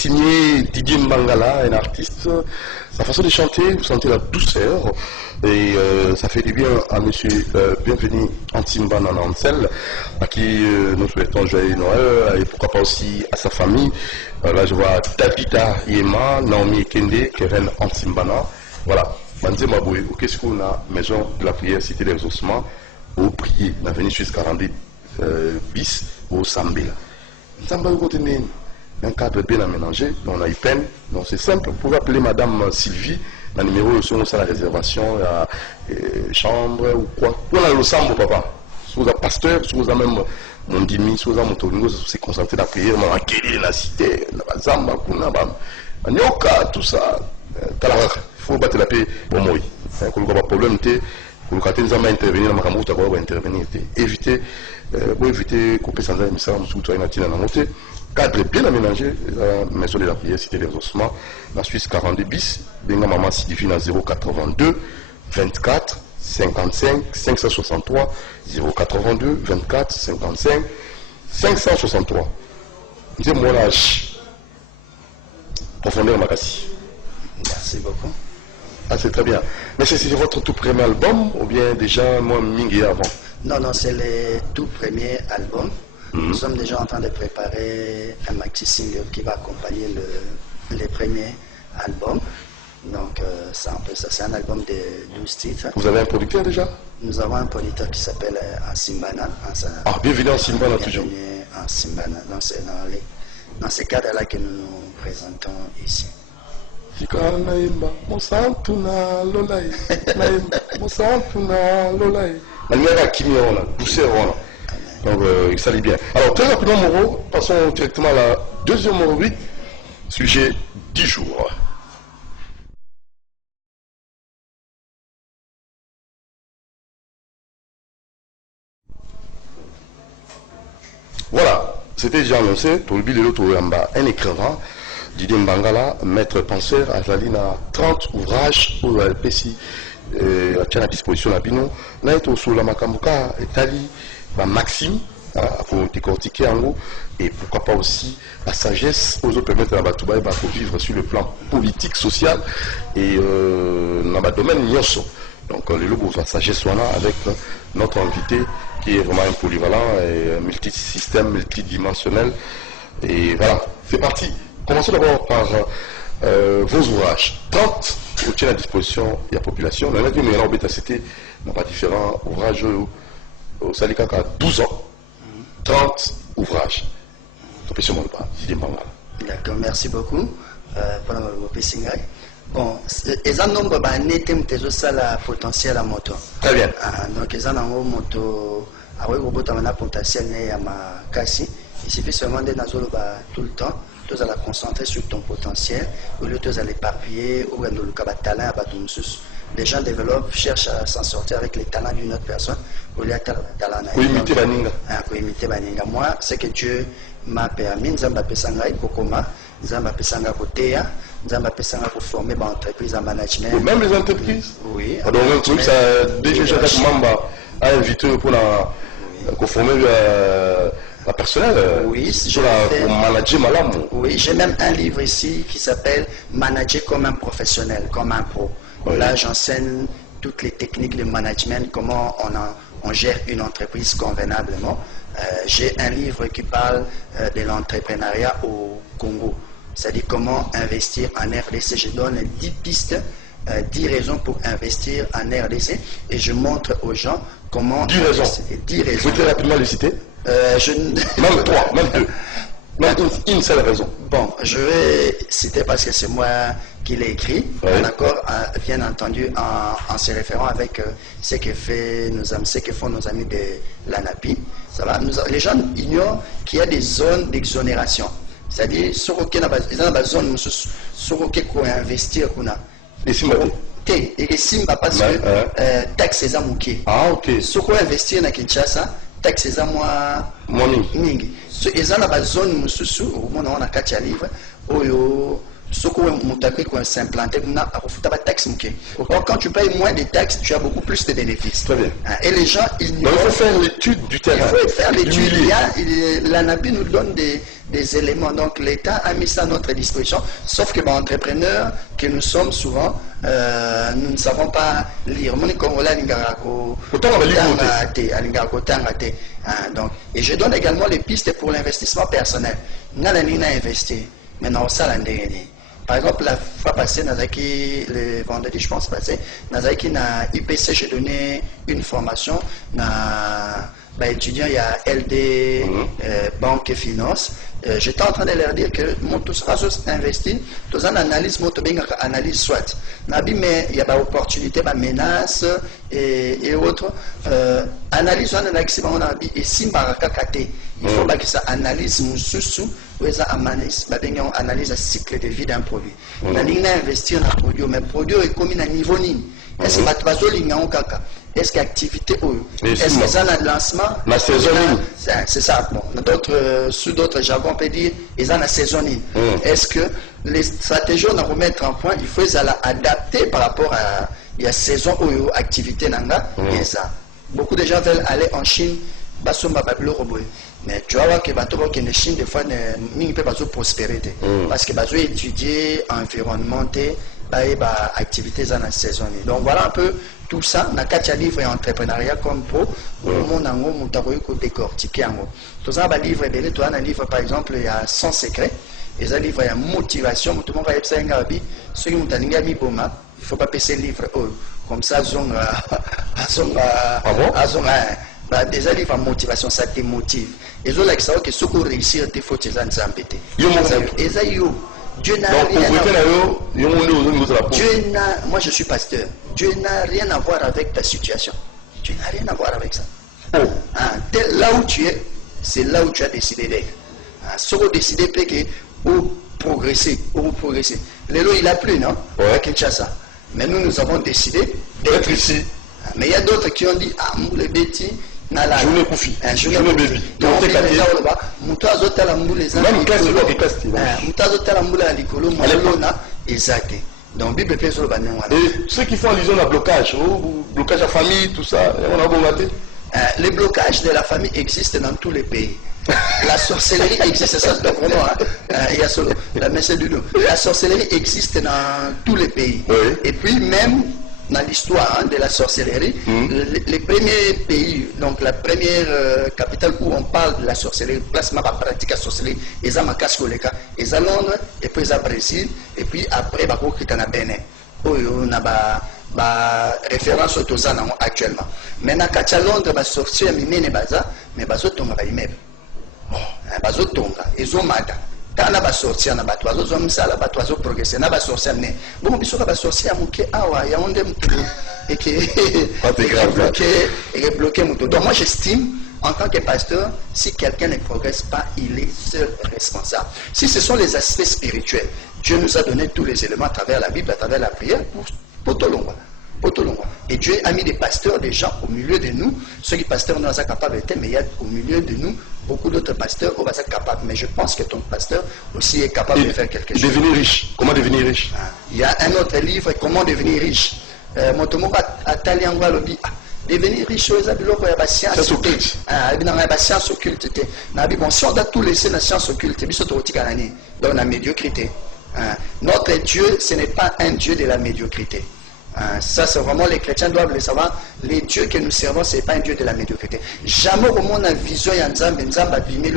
signé Didier Mbangala, un artiste. Sa façon de chanter, vous sentez la douceur. Et ça fait du bien à monsieur Bienvenu Antimba Nanansel, à qui nous souhaitons joyeux Noël, et pourquoi pas aussi à sa famille. Là, je vois Davida Yema, Naomi Kende, Keren Antimbana. Voilà. Banze Maboué, qu'est-ce qu'on a? Maison de la prière, cité des ossements, au prier, l'avenue Suisse 42 bis, au Sambela. Sambela, côté un cadre bien aménagé, on a eu peine, donc c'est simple. Vous pouvez appeler Madame Sylvie, le numéro sur la réservation, la chambre ou quoi. On a le sambo, papa. Si vous êtes pasteur, si vous avez même mon dimi, si vous avez mon tolingo, c'est concentré dans la prière, dans la quête, la cité, la zamba, la nyoka, tout ça. Il faut battre la paix pour moi. Quand il y a un problème, pour nous intervenir dans ma caméra, intervenir. Éviter, couper sans arrêt, mais ça, nous sommes dans la montée. Cadre bien aménagé, maison de la prière, cité des ossements, la Suisse 42 bis, Benga Maman Sylvie 082 24 55 563 082 24 55 563. C'est mon âge. Profondeur Makassi. Merci beaucoup. Ah, c'est très bien. Mais c'est votre tout premier album ou bien déjà moi Mingi avant? Non, c'est le tout premier album. Nous sommes déjà en train de préparer un maxi single qui va accompagner le premier album. Donc, c'est un peu ça. C'est un album de 12 titres. Vous avez un producteur déjà? Nous avons un producteur qui s'appelle Ansimbana. Ah, bienvenue Ansimbana toujours. Bienvenue Ansimbana. Donc, c'est dans ce cadre-là que nous nous présentons ici. Donc, il s'allie bien. Alors, très rapidement, Moreau, passons directement à la deuxième rubrique, sujet 10 jours. Voilà, c'était déjà annoncé, pour le bilan de un écrivain, Didier Mbangala, maître penseur, à la ligne à 30 ouvrages pour le PCI, à disposition à Bino, là, il sur la Makambuka, Italie, Maxime, pour décortiquer en gros, et pourquoi pas aussi la sagesse aux autres permettre à Batoubaï de vivre sur le plan politique, social et dans le domaine Nyoso. Donc les logos de la sagesse avec notre invité qui est vraiment un polyvalent et multisystème, multidimensionnel. Et voilà, c'est parti. Commençons d'abord par vos ouvrages. 30 vous tiennent à disposition de la population. On a dit que c'était pas différents ouvrages au Salikaka 12 ans. 30 ouvrages. D'accord, merci beaucoup pour la Pessingai. Bon, ils ont nombre de potentiel à moto. Très bien. Donc, ils ont un moto à potentiel à ma cassi. Il suffit seulement de tout le temps. Tu vas la concentrer sur ton potentiel, au lieu de l'éparpiller ou de le talent à ton sous. Les gens développent, cherchent à s'en sortir avec les talents d'une autre personne au lieu de talent. Pour imiter Baninga. Pour imiter Baninga. Moi, c'est que Dieu m'a permis, Nzamba Pesanga et Kokoma, Nzamba Pesanga Kotea, Nzamba Pesanga pour former une entreprise en management. Même les entreprises? Oui. Donc, un truc, ça déjà Jacques Mamba a invité pour former la personnel. Oui, pour manager malam. Oui, j'ai même un livre ici qui s'appelle Manager comme un professionnel, comme un pro. Oui. Là, j'enseigne toutes les techniques de management, comment on gère une entreprise convenablement. J'ai un livre qui parle de l'entrepreneuriat au Congo. C'est-à-dire comment investir en RDC. Je donne 10 pistes, 10 raisons pour investir en RDC et je montre aux gens comment... 10 raisons. 10 raisons. Vous pouvez rapidement les citer? Même 3, même 2. Même une seule raison. Bon, je vais citer parce que c'est moi qui l'ai écrit, oui. D'accord, bien entendu, en se référant avec ce que font nos amis de l'ANAPI. Ça va, les gens ignorent qu'il y a des zones d'exonération. C'est-à-dire, sur aucune zone, sur aucune qu'on investir, qu'on a. Les Simba. Et les Simba, parce que taxes les amouqués. Ah, ok. Sur quoi investir dans Kinshasa, taxes les amouqués. Ils ont la zone, au moment où on a 4 livres, ce qu'on s'implanter, or quand tu payes moins de taxes, tu as beaucoup plus de bénéfices. Très bien. Et les gens, il faut faire l'étude du terrain. Il faut faire l'étude. L'ANAPI nous donne des éléments. Donc l'État a mis ça à notre disposition. Sauf que entrepreneurs que nous sommes souvent, nous ne savons pas lire. Donc, et je donne également les pistes pour l'investissement personnel. Investi. Maintenant, ça, par exemple, la fois passée, le vendredi, je pense, Nazaki na IPC, j'ai donné une formation. Étudiant, il y a LD, Banque et Finance. J'étais en train de leur dire que tout ça investi, tout ça analyse, analyse soit. Mais il y a des opportunités, des menaces et autres. Analyse, on a et si il faut que ça analyse analyse le cycle de vie d'un produit. On a investi dans un produit, mais le produit est comme un niveau. Est-ce que est-ce qu'activité est-ce que ça a un lancement la saisonnière c'est ça. Bon, sous d'autres jargons on peut dire ils ont la saisonnière. Est-ce que les stratégies on a remettre en point il faut les adapter par rapport à la saison ou activité nanga et ça. Beaucoup de gens veulent aller en Chine mais tu vas voir que la Chine des fois ne peut pas prospérer parce que tu étudier environnement activités dans la saison. Donc voilà un peu tout ça. Dans le livre entrepreneuriat comme pro, le monde en haut, nous décortiquer en haut. Tout ça, livre, un livre par exemple, il y a 100 secrets. Et un livre, il y a motivation. Tout le monde va y avoir ceux qui ont un livre, il ne faut pas passer le livre. Comme ça, déjà, livre motivation, ça te motive. Et je sais que ceux qui réussissent, il faut que tu aies Dieu n'a rien moi je suis pasteur. Dieu n'a rien à voir avec ta situation. Dieu n'a rien à voir avec ça. Là où tu es, c'est là où tu as décidé d'être. Si tu as décidé de progresser, le lot il a plu, non? À Kinshasa. Mais nous avons décidé d'être ici. Mais il y a d'autres qui ont dit, les bêtis, je me confie. Je me baby. Donc, et ceux qui font allusion à blocage à famille, tout ça, on a bon maté. Les blocages de la famille existent dans tous les pays. La sorcellerie existe, ça c'est vraiment, il y a solo, la sorcellerie existe dans tous les pays. Oui. Et puis même dans l'histoire de la sorcellerie, les premiers pays, donc la première capitale où on parle de la sorcellerie, placement par pratique la sorcellerie, ils ont Makaskoleka, ils ont Londres, et puis ils ont Brésil, et puis après, ils ont Bénin. On a référence aux Tozan actuellement. Maintenant, quand à Londres, ils sont sortis, mais ils sont tombés. Ils ont mata. Quand on a sorti, on a battu, on a progressé, on a sorti, bon, on a sorti, il y a un et qui est bloqué. Donc moi j'estime, en tant que pasteur, si quelqu'un ne progresse pas, il est seul responsable. Si ce sont les aspects spirituels, Dieu nous a donné tous les éléments à travers la Bible, à travers la prière, pour tout le monde. Et Dieu a mis des pasteurs, des gens au milieu de nous. Ceux qui pasteurs nous sont capables, mais il y a au milieu de nous beaucoup d'autres pasteurs qui sont capables. Mais je pense que ton pasteur aussi est capable de faire quelque chose. Devenir riche. Comment devenir riche? Il y a un autre livre, Comment devenir riche. Devenir riche, il y a la science occulte. La science occulte. Bon, si on doit tout laisser la science occulte, donc la médiocrité. Notre Dieu, ce n'est pas un Dieu de la médiocrité. Ça, c'est vraiment les chrétiens doivent le savoir. Les dieux que nous servons, ce n'est pas un Dieu de la médiocrité. Jamais au monde, la vision de Nzambe abîmé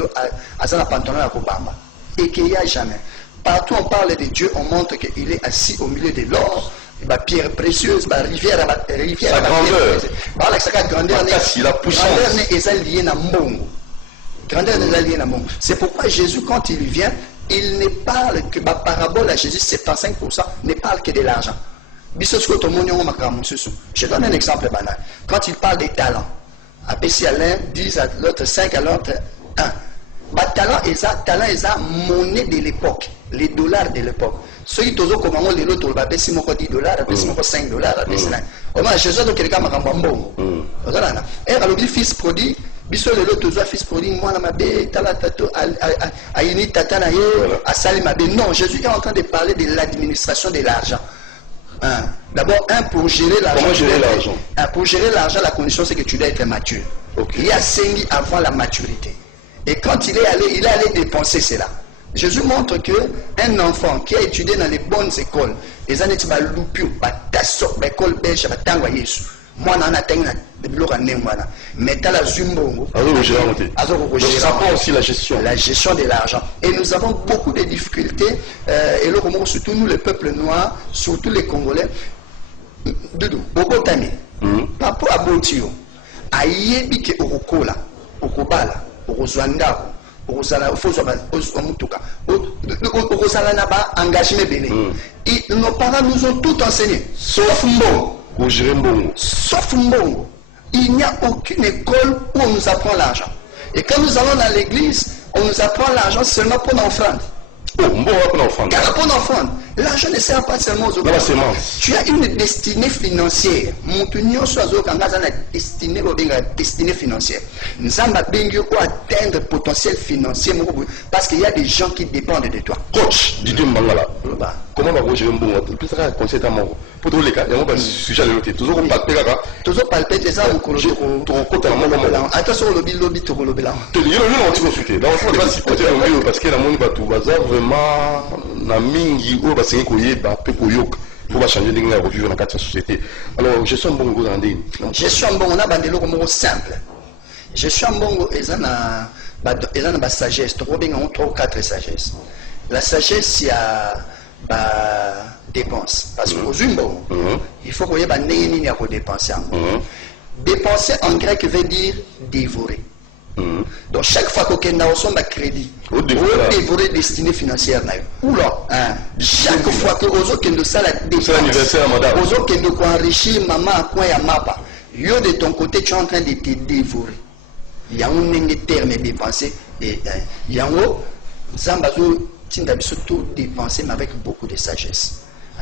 à la pantalon à Kobamba. Et qu'il n'y a jamais. Partout on parle de Dieu, on montre qu'il est assis au milieu de l'or, la pierre précieuse, la rivière, sa grandeur. Sa grandeur, la puissance. Grandeur est liée à mon. C'est pourquoi Jésus, quand il vient, il ne parle que ma parabole à Jésus, 75%, ne parle que de l'argent. Je donne un exemple banal. Quand il parle des talents, à PC à l'un, 10 à l'autre, 5 à l'autre, 1. Talent est la monnaie de l'époque, les dollars de l'époque. Ceux qui ont comment les autres, ils ont 10 dollars, ils ont 5 dollars, Jésus a donc quelqu'un m'a rembambé. Et alors, le fils prodigue, biso lelo tozwa fils prodigue mwana mabe tala tato ayini tata na ye asali mabe. Non, Jésus est en train de parler de l'administration de l'argent. D'abord, pour gérer l'argent. Comment gérer l'argent? Pour gérer l'argent, la condition c'est que tu dois être mature. Okay. Il y a 5 ans avant la maturité. Et quand il est allé dépenser cela. Jésus montre que un enfant qui a étudié dans les bonnes écoles, les années de l'upio, l'école belge, moi on a mais tu as la zumbongo. Ça prend aussi la gestion. La gestion de l'argent. Et nous avons beaucoup de difficultés, et là, surtout nous, le peuple noir, surtout les Congolais, beaucoup d'amis. Papa Abotio, ayebi ke okola, okobala, okozwanda, nos parents nous ont tout enseigné, sauf Mbongo. Sauf Mbongo. Il n'y a aucune école où on nous apprend l'argent. Et quand nous allons dans l'église, on nous apprend l'argent seulement pour l'offrande. Car pour l'offrande, l'argent ne sert pas seulement aux autres. Tu as une destinée financière. Mon union soit destinée financière. Nous avons atteindre le potentiel financier parce qu'il y a des gens qui dépendent de toi. Coach, dis-toi Mbangala. Comment on va gérer un bon conseil à mon pour tous les cas, il y a un sujet à l'autre. Toujours palper là. Toujours palper les armes pour le attention au lobby pour le lobby là. Tu dis le nom tu consulter. Là on va s'y porter le mieux parce que la monde va tout bazar vraiment na mingi ou ba sengi koye ba pe koyoka. Pour va changer les revivre dans la société. Alors gestion bongo dans des. Gestion bongo na bandelo comme simple. Gestion bongo ezana ba sagesse. Tu vois bien on 3 ou 4 sagesses. La sagesse il y a dépense. Parce qu'aux Zumbo, il faut qu'on y ait des à dépenser. Dépenser en grec veut dire dévorer. Donc chaque fois qu'on a un crédit, on dévorer destinée financière. Chaque fois que aux autres nous ça la dépense, aux autres nous enrichir maman à quoi ya mapa, yo de ton côté tu es en train de te dévorer. Il y a un terme dépensé et il y a un zambazo tout dépenser, mais avec beaucoup de sagesse.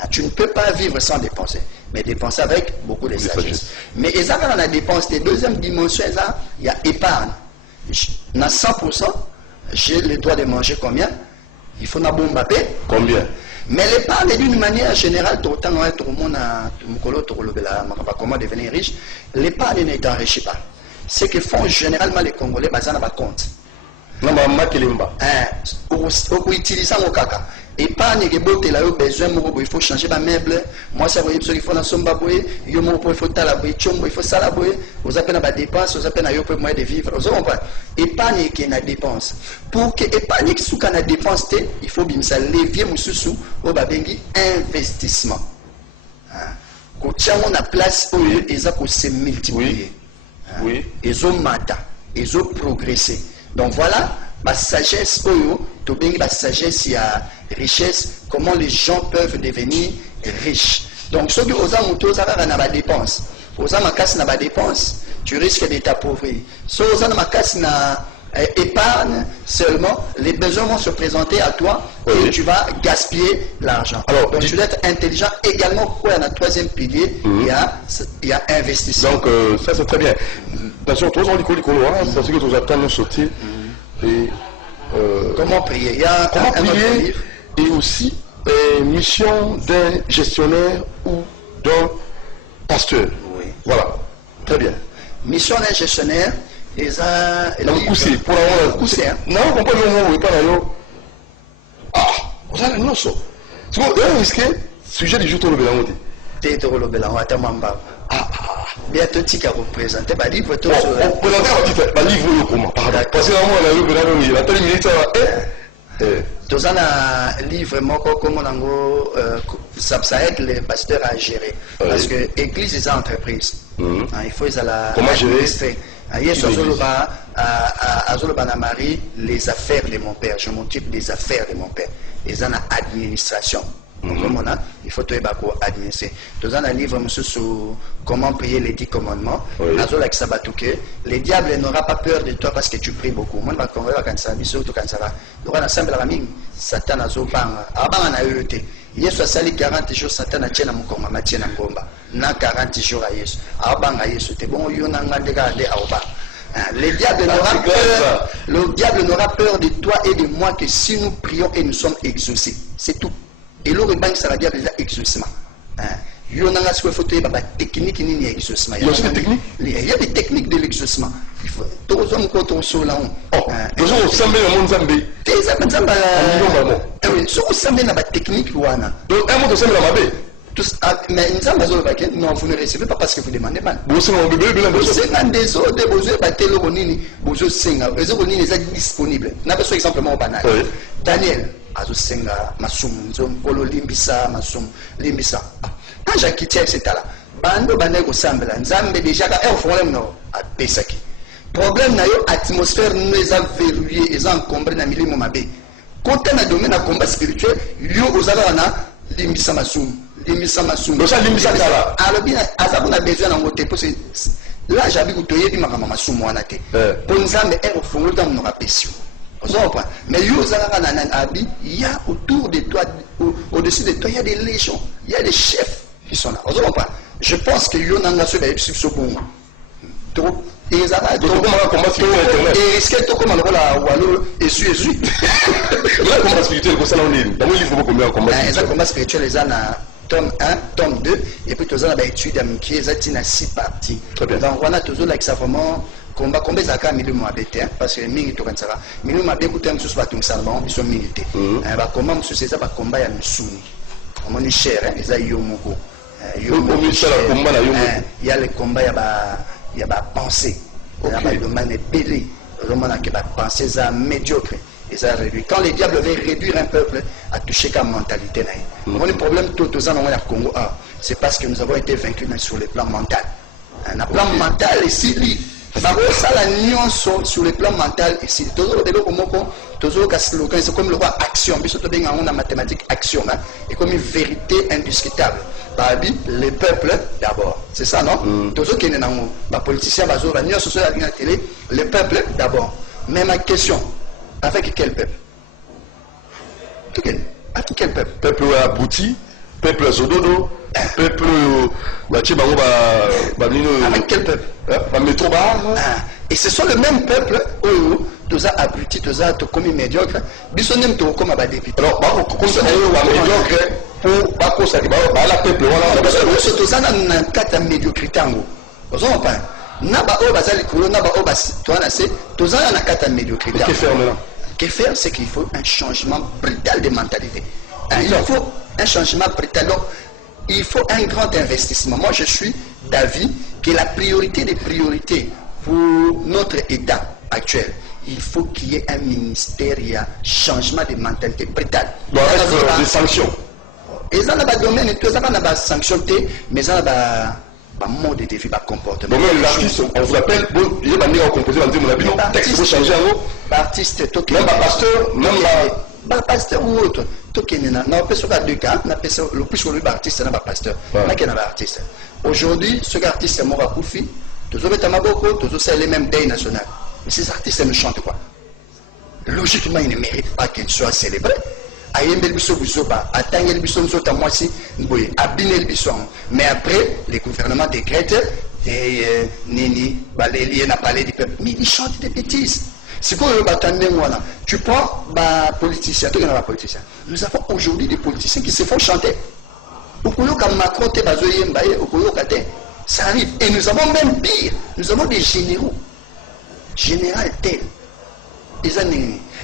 Tu ne peux pas vivre sans dépenser, mais dépenser avec beaucoup de sagesse. Mais dans la dépense, la deuxième dimension, il y a épargne. Dans 100%, j'ai le droit de manger combien? Il faut une bombe à paix. Combien? Mais l'épargne, d'une manière générale, tout le monde comment devenir riche, l'épargne ne t'enrichit pas. Ce que font généralement les Congolais, ils n'ont pas compte. Pour utiliser mon caca. Épargne que botte là, besoin, il faut changer ma meuble. Moi, ça veut dire qu'il faut dans son baboué, il faut talaboui, il faut salaboui. Vous avez des dépenses, vous avez des moyens de vivre. Vous avez épargne qui est une dépense. Pour que épargne qui soit une dépense, il faut bien ça levier sous au babengi investissement. Quand tu as une place où ils ont se multiplier. Ils ont matin, ils ont progressé. Donc voilà, ma sagesse, ma sagesse, il y a richesse, comment les gens peuvent devenir riches. Donc, ceux qui ont des dépenses, tu risques de t'appauvrir. Ceux qui ont des épargne seulement, les besoins vont se présenter à toi et tu vas gaspiller l'argent. Donc, tu dois être intelligent également. Pour un troisième pilier, il y a investissement. Donc, ça c'est très bien. Attention, tous les parce que nous attendons sauter. Et comment prier? Comment prier et aussi mission d'un gestionnaire ou d'un pasteur. Voilà, très bien. Mission d'un gestionnaire, et ça. Coussé, pour la coussé. Non, on comprend le mot, pas là. Ah, vous avez un osso. Tu vois, risqué, sujet du jour, tu le bélangoté. Tu le bélangoté, mamba. Bientôt, tu as représenté ma livre. Présenter ma livre, comment? Parce que moi, la téléminute, dans un livre, ça aide les pasteurs à gérer. Parce que l'église est une entreprise. Il faut administrer. Marie, les affaires de mon père. Je m'occupe des affaires de mon père. Ils ont une administration. Il faut tout administrer. Dans un livre sur comment prier les 10 commandements, le diable n'aura pas peur de toi parce que tu pries beaucoup. Moi, Satan a zopanga. Abanga yote. Yesu asali 40 jours Satan a tiena mukoma matiena ngomba. Na 40 jours à Yesu. Abanga Yesu te bon yo na ngande gade aoba. Le diable n'aura peur de toi et de moi que si nous prions et nous sommes exaucés. C'est tout. Et le rebanque, ça va dire déjà exaucement. Il y a des techniques Il y a aussi des techniques. Il y a des techniques de l'exaucement. Il faut. Mais non, vous ne recevez pas parce que vous demandez mal. Vous êtes disponible. Daniel, quand j'ai quitté cet là, bando bandeko sambela, nzambe déjà un problème non à pesaki. Problème na yo atmosphère nous les a verrouillés, ils ont encombré na milimo mabe. Quand on a domaine à combat spirituel, yo ozala na limbisa masum. Donc ça limbisa kala. Alors bien, ça on a besoin d'en voter pour là j'habite où toyer bi makama masum wana te. Pour nzambe est fongo dans nos rapession. Mais il y a autour de toi, au-dessus de toi, il y a des légions, il y a des chefs qui sont là. Je pense que il y a un gars qui est bon. Et ça va et est-ce que tu comme la wallo et suis là combat spirituel comme ça on est dans le livre combien combat spirituel les ana tome 1 tome 2 et puis tous ana étude amitié zatina 6 parties. Donc on a toujours là que ça vraiment combat zaka milieu abete parce que mingi to kansaka milieu mabe kutem sous batum salon ils sont milité ba comment monsieur c'est ça ba combat ya misuni on est cher les ayo moko yo combat la yo il y a le combat il y a ba pensée le domaine est belé le domaine qui va penser ça médiocre et ça réduit quand le diable veut réduire un peuple à toucher qu'à mentalité on a problème tout ça dans le Congo c'est parce que nous avons été vaincus sur le plan mental un plan mental et si ça la nuance sur le plan mental ici toujours c'est comme le roi action on a mathématique action et comme une vérité indiscutable les peuples d'abord c'est ça non toujours qui est dans les politiciens la télé les peuples d'abord mais ma question avec quel peuple avec quel peuple peuple abouti peuple zododo peuple avec quel peuple et ce sont le même peuple où tous a abruti, tous a commis médiocre. Bisson n'aime tout comme à député. Alors, comme ça, médiocre pour Bako Saliba, la peuple, voilà. Parce que tous a un cas de médiocrité en gros. Vous en parlez. Naba o bazali kolo, naba o bas, toi na c'est, tous a un cas de médiocrité. Que faire maintenant? Que faire, c'est qu'il faut un changement brutal de mentalité. Il faut un changement brutal. Donc, il faut un grand investissement. Moi, je suis d'avis que la priorité des priorités pour notre État actuel, il faut qu'il y ait un ministère, il y a changement de mentalité brutal. Donc, avec des sanctions. Et ça n'a pas de domaine, tout ça n'a pas sanctionné, mais ça n'a pas mode de vie, pas comportement. Donc, même l'artiste, on vous appelle, il y a des composés, on dit, mon avis, texte, il faut changer en haut. Artiste, même pas pasteur, même pas pasteur ou autre. Non, peut-être sur deux cas, le plus sur le artiste, n'est pas pasteur. Mais qui n'est pas artiste. Aujourd'hui, ce artiste est mort à Koufi, tous les Tamaboko, tous c'est les mêmes deuil national. Mais ces artistes ne chantent quoi? Logiquement, ils ne méritent pas qu'ils soient célébrés. Mais après, les gouvernements décrètent et Nini, Baléli n'a parlé du peuple. Mais ils chantent des bêtises. C'est quoi le bâtiment? Tu prends les politiciens, nous avons aujourd'hui des politiciens qui se font chanter. Ça arrive. Et nous avons même pire. Nous avons des généraux. Général tel.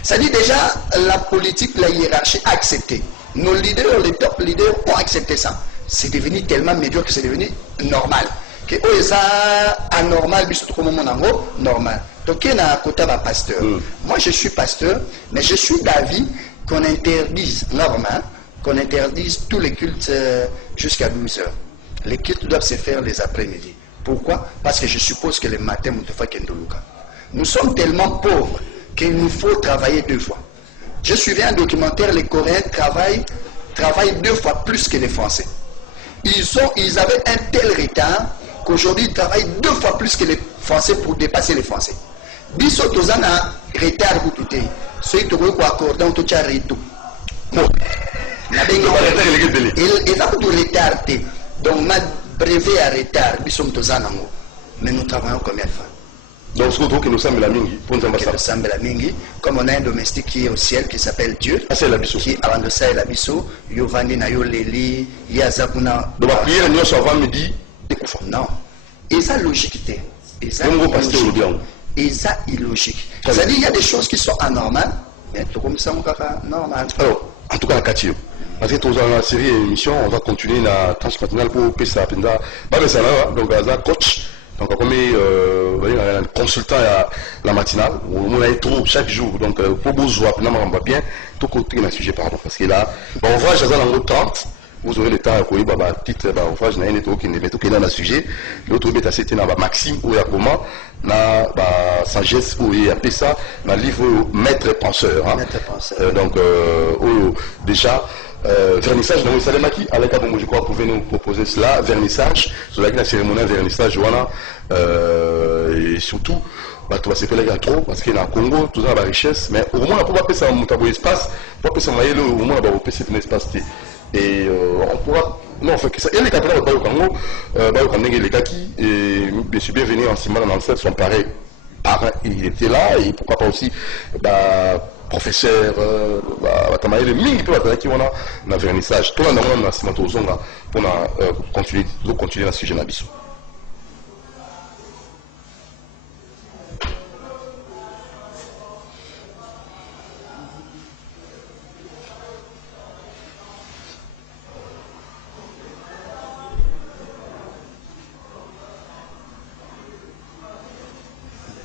Ça dit déjà, la politique, la hiérarchie a accepté. Nos leaders, les top leaders ont accepté ça. C'est devenu tellement médiocre que c'est devenu normal. Que ça anormal, normal. Donc, il y a un côté pasteur. Moi, je suis pasteur, mais je suis d'avis qu'on interdise, normalement, qu'on interdise tous les cultes jusqu'à 12 heures. Les cultes doivent se faire les après-midi. Pourquoi? Parce que je suppose que le matin, nous sommes tellement pauvres qu'il nous faut travailler 2 fois. Je suivais un documentaire, les Coréens travaillent 2 fois plus que les Français. Ils avaient un tel retard qu'aujourd'hui, ils travaillent 2 fois plus que les Français pour dépasser les Français. Biso tozana retard pour tout. Ceux qui ont accordé un tout charito. Et ça pour retard. Donc, ma brevet à retard, biso tozana. Mais nous travaillons combien de fois? Donc ce que nous sommes la mingi pour nous mingi, comme on a un domestique qui est au ciel qui s'appelle Dieu, c'est la biso. Qui avant de ça est la biso, Yovani na yo leli, yazakuna. Donc la prière nous soit avant midi. Non, et ça logique. Et ça illogique. C'est-à-dire il y a des choses qui sont anormales, mais tout comme ça on va normal. Alors, en tout cas la Katio. Parce que dans la série émission, on va continuer la tranche matinale pour PSA Penda. Pas mais ça là, donc Gaza coach. Donc comme un consultant à la matinale, on a trop chaque jour. Donc pour besoin, on va bien tout côté dans le sujet pardon parce que là, on voit Jazal en 30. Vous aurez le temps à courir, titre, je n'ai pas qui n'est pas dans le sujet. L'autre est assez dans Maxime ou comment, na sagesse ou appelé ça, dans le livre Maître penseur. Donc déjà vernissage donc ça maki avec je crois pouvez nous proposer cela vernissage sur la cérémonie vernissage voilà et surtout tu vas se faire trop parce que dans le Congo tout ça la richesse mais au moins on peut pas ça un espace pour que ça maille au moins on peut cet espace et on pourra non en fait que ça et les capitales au Congo les kaki et bien sûr bienvenue en Simon dans le sont pareils parrain il était là et pourquoi pas aussi professeur le mini peu qui on a un vernissage tout le monde a Simon Tozonga pour continuer dans ce sujet n'abisso.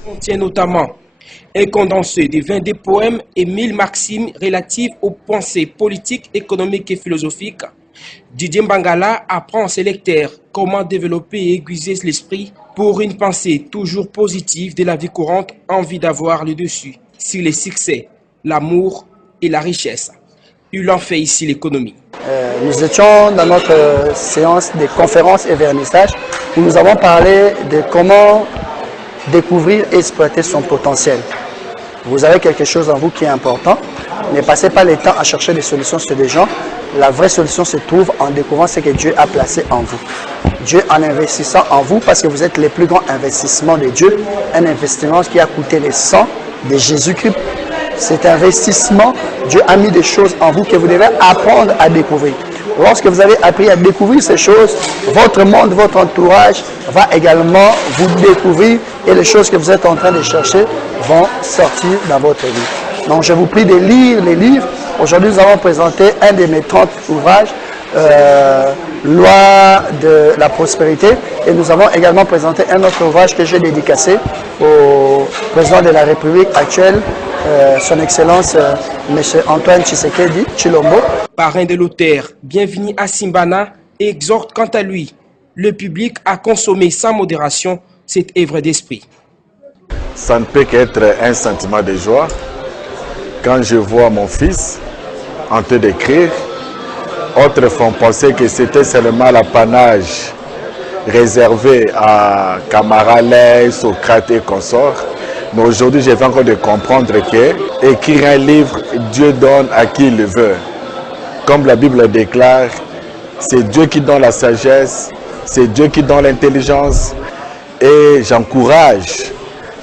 Contient notamment un condensé de 22 poèmes et 1000 maximes relatives aux pensées politiques, économiques et philosophiques. Didier Mbangala apprend à ses lecteurs comment développer et aiguiser l'esprit pour une pensée toujours positive de la vie courante, envie d'avoir le dessus sur les succès, l'amour et la richesse. Il en fait ici l'économie. Nous étions dans notre séance de conférences et vernissage où nous avons parlé de comment découvrir et exploiter son potentiel. Vous avez quelque chose en vous qui est important. Ne passez pas le temps à chercher des solutions sur des gens. La vraie solution se trouve en découvrant ce que Dieu a placé en vous. Dieu en investissant en vous parce que vous êtes les plus grands investissements de Dieu. Un investissement qui a coûté le sang de Jésus-Christ. Cet investissement, Dieu a mis des choses en vous que vous devez apprendre à découvrir. Lorsque vous avez appris à découvrir ces choses, votre monde, votre entourage va également vous découvrir et les choses que vous êtes en train de chercher vont sortir dans votre vie. Donc je vous prie de lire les livres. Aujourd'hui, nous avons présenté un de mes 30 ouvrages, Loi de la prospérité, et nous avons également présenté un autre ouvrage que j'ai dédicacé au président de la République actuelle, son Excellence M. Antoine Tshisekedi Tshilombo. Parrain de l'auteur, bienvenue à Simbana, et exhorte quant à lui le public à consommer sans modération cette œuvre d'esprit. Ça ne peut qu'être un sentiment de joie quand je vois mon fils en train d'écrire. Autres font penser que c'était seulement l'apanage réservé à Camaralais, Socrate et consorts. Mais aujourd'hui, j'ai encore de comprendre que écrire un livre, Dieu donne à qui il le veut. Comme la Bible déclare, c'est Dieu qui donne la sagesse, c'est Dieu qui donne l'intelligence. Et j'encourage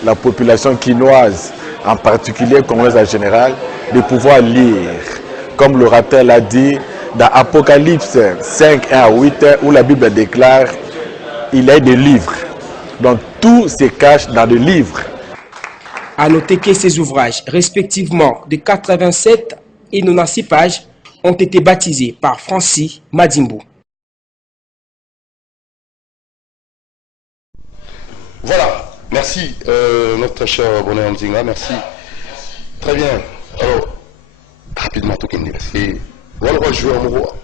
la population quinoise, en particulier congolaise en général, de pouvoir lire. Comme l'orateur l'a dit, dans Apocalypse 5, 1 à 8, où la Bible déclare, il y a des livres. Donc tout se cache dans le livre. À noter que ces ouvrages, respectivement de 87 et 96 pages, ont été baptisés par Francis Madimbo. Voilà, merci notre cher Bonnet Ondinga, merci. Très bien. Alors, rapidement, tout le monde, parce que voilà, je vais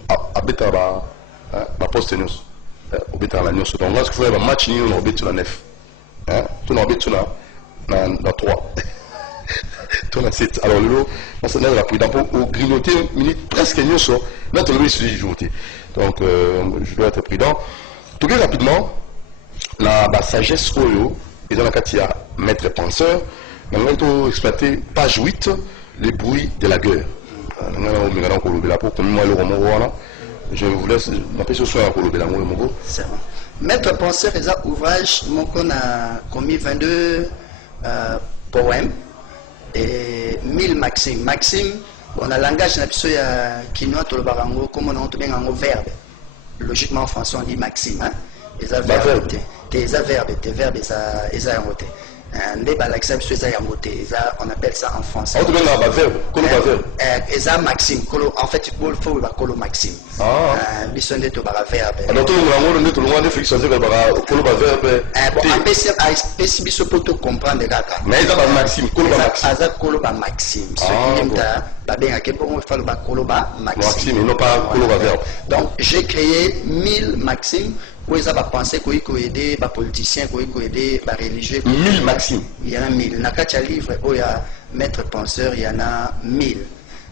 à Beta, ma poste news, au Beta la news. Donc, là, ce qu'il faut, un match, nous, on Beta la 9. Tout le monde, dans 3. Tout le 7. Alors, le lot, on s'en est rapide. Pour grignoter, presque news, notre lot, il joue. Donc, je dois être prudent. Tout le rapidement. La sagesse Oyo, et dans la Katia, maître penseur, nous allons exploiter page 8, les bruits de la guerre. Je vous laisse m'appeler ce soir pour le Maître penseur, c'est un ouvrage qu'on a commis 22 poèmes et 1000 maximes. Maxime, on a un langage qui nous a comme on a un verbe. Logiquement en français on dit maxime. Hein? Les verbes, des verbes, on appelle ça en français. Eza maxime, en fait, il faut le maxime. Bisson de Tobara verbe. Alors, tout le monde est fixé sur le verbe. Bon, pour comprendre, mais il y a maxime, Koloba maxime. Maxime, et non pas Koloba verbe. Donc, j'ai créé 1000 maximes. Pour les penser qu'il faut aider les politiciens, qu'il faut aider les religieux. 1000 maximes. Il y en a 1000. Dans le livre, il y a maître penseur, il y en a 1000.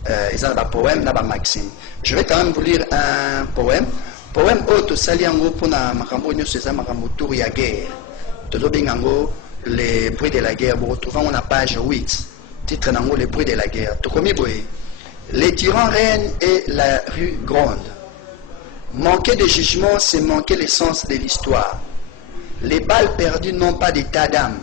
Il y a des poèmes, il y a des maximes. Je vais quand même vous lire un poème. Poème autre, ça lit en gros pour la tour ya guerre. Tout les bruits de la guerre. Vous retrouvez la page 8. Titre en gros, les bruits de la guerre. Les tyrans règnent et la rue gronde. Manquer de jugement, c'est manquer l'essence de l'histoire. Les balles perdues n'ont pas d'état d'âme.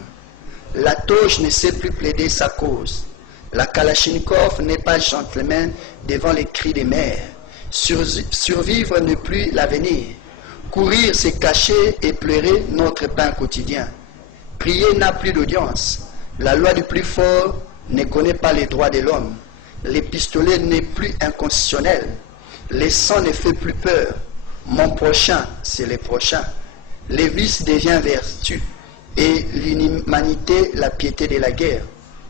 La toge ne sait plus plaider sa cause. La Kalachnikov n'est pas gentleman devant les cris des mères. Survivre n'est plus l'avenir. Courir, c'est cacher et pleurer notre pain quotidien. Prier n'a plus d'audience. La loi du plus fort ne connaît pas les droits de l'homme. Les pistolets n'est plus inconstitutionnel. Les sangs ne fait plus peur. Mon prochain, c'est le prochain. Les vices deviennent vertu. Et l'inhumanité, la piété de la guerre.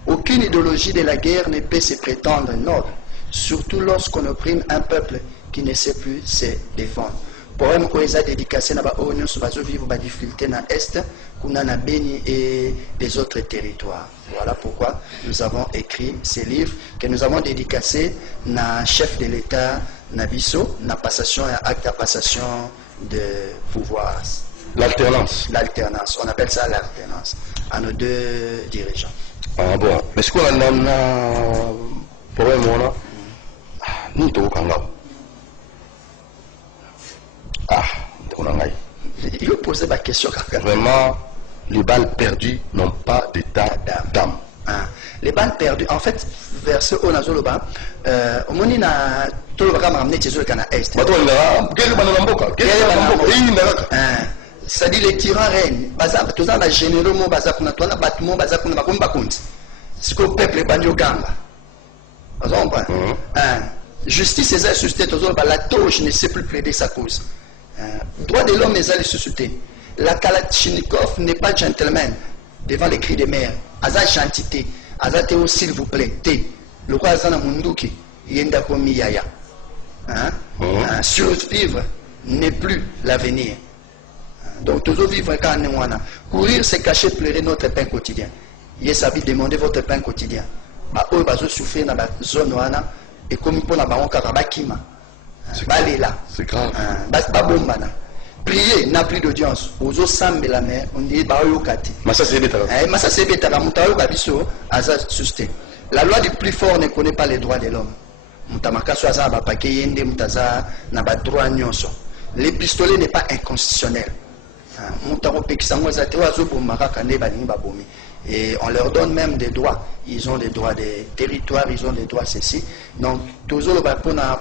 Aucune idéologie de la guerre ne peut se prétendre noble. Surtout lorsqu'on opprime un peuple qui ne sait plus se défendre. Poème Koeza dédicacé na ba onyo subazo vivre ba difficulté na est, kuna na Beni et des autres territoires. Voilà pourquoi nous avons écrit ces livres que nous avons dédicacés na chef de l'État Nabiso, na passation et acte de passation de pouvoir. L'alternance. L'alternance, on appelle ça l'alternance, à nos deux dirigeants. Ah bon, mais ce qu'on a un problème, nous sommes il faut poser ma question. Vraiment, les balles perdues n'ont pas d'état d'âme. Les balles perdues, en fait, verset au Nazoloba, au Monina, tout le programme ramené chez eux qu'à l'Est. C'est-à-dire les tyrans règnent. Tout ça, les généraux, les bâtiments, c'est que le peuple est banni au Gamba. Justice est suscitée, la toge ne sait plus plaider sa cause. Droit de l'homme est allé susciter. La Kalachnikov n'est pas gentleman devant les cris des mères. Aza chantité, aza théo s'il vous plaît, té. Le roi Azana Munduki, yenda komi yaya. Survivre n'est plus l'avenir. Donc toujours vivre quand on a. Courir, c'est cacher, pleurer notre pain quotidien. Yesabi, demandez votre pain quotidien. Bah eux, bah souffrir dans la zone wana et comme pour la baron karabakima. C'est grave. Prier n'a plus d'audience. Aux autres sambe la mer, on dit baoyokati. Massa c'est bêta. Massa c'est bêta. Moutayo babiso aza susté. La loi du plus fort ne connaît pas les droits de l'homme. Moutamakaso aza bapake yende moutaza na ba droit nyonso. Les pistolets n'est pas inconstitutionnel. Moutaro pekisango azate wazo bomaka kande balingi babomi. Et on leur donne même des droits. Ils ont des droits des territoires, ils ont des droits ceci. Donc, toujours le bapona,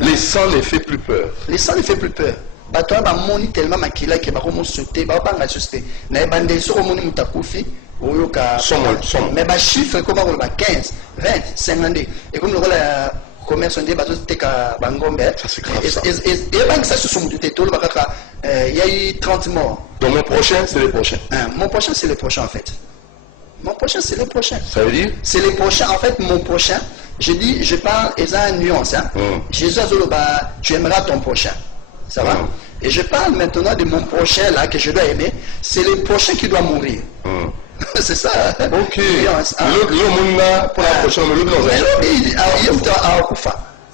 les sangs ne fait plus peur. Les sangs ne fait plus peur. Bato ba moni tellement makila ke ba komo sauter, ba ba sauter. Na bande so moni mutakufi, oyoka mais ba chiffre comme ba 15, 20, 50. Et comme le commerce on dit bato teka bangombe. Et banque ça se sont douté tout le bakaka. Il y a eu 30 morts. Donc mon prochain, c'est le prochain. Mon prochain, c'est le prochain en fait. Mon prochain, c'est le prochain. Ça veut dire? C'est le prochain. En fait, mon prochain, je parle, et ça a une nuance. Hein. Jésus a dit, tu aimeras ton prochain. Ça va? Et je parle maintenant de mon prochain là que je dois aimer. C'est le prochain qui doit mourir. C'est ça. Ok. Le pour la prochaine,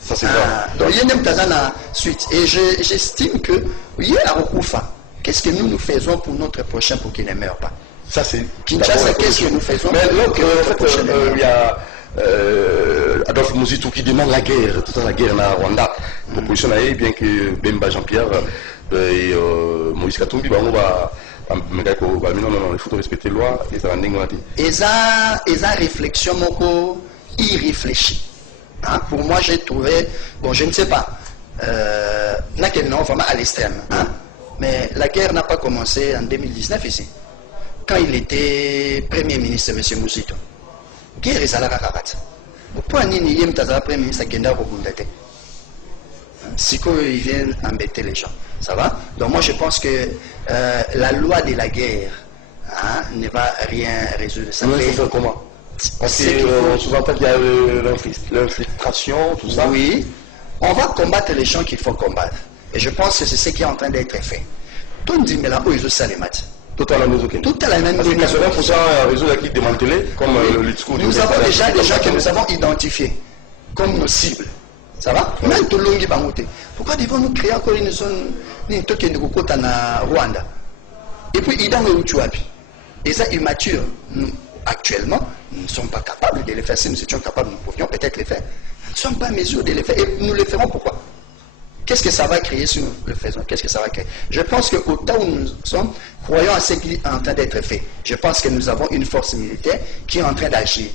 ça c'est grave. Donc il y a une suite. Et j'estime que il y a Akufa. Qu'est-ce que nous faisons pour notre prochain pour qu'il ne meure pas? Ça c'est Kinshasa, qu'est-ce que nous faisons? Mais l'autre, en fait, il y a Adolphe Mouzitou qui demande la guerre, toute la guerre na Rwanda. Proposition bien que Bemba Jean-Pierre et Moïse Katumbi, il faut respecter la loi et ça va Eza réflexion moko irréfléchie. Hein? Pour moi, j'ai trouvé, bon, je ne sais pas, non, vraiment à l'extrême. Hein? Mais la guerre n'a pas commencé en 2019 ici. Quand il était Premier ministre, M. Mouzito. Guerre est à la rabat. Pourquoi Nini Yem Tazara Premier ministre Genda Rogundate? Siko, ils viennent embêter les gens. Ça va? Donc moi, je pense que la loi de la guerre ne va rien résoudre. Ça fait comment? Parce qu'on sous-entend qu'il y a l'infiltration, tout ça. Oui, on va combattre les gens qu'il faut combattre. Et je pense que c'est ce qui est en train d'être fait. Tout le monde là où ils ont ça les maths. Tout à la maison. Tout à la même maison. Parce que 80% réseau là qui démantelé, comme le discours du. Nous avons déjà des gens que nous avons identifiés comme nos cibles. Ça va? Même tout le monde va monter. Pourquoi devons-nous créer encore une zone ni tout qui est en Rwanda? Et puis, ils ont eu et ça, immature. Nous, actuellement, nous ne sommes pas capables de les faire. Si nous étions capables, nous pouvions peut-être les faire. Nous ne sommes pas en mesure de les faire. Et nous les ferons pourquoi? Qu'est-ce que ça va créer si nous le faisons? Qu'est-ce que ça va créer? Je pense qu'au temps où nous sommes, croyons à ce qui est en train d'être fait. Je pense que nous avons une force militaire qui est en train d'agir.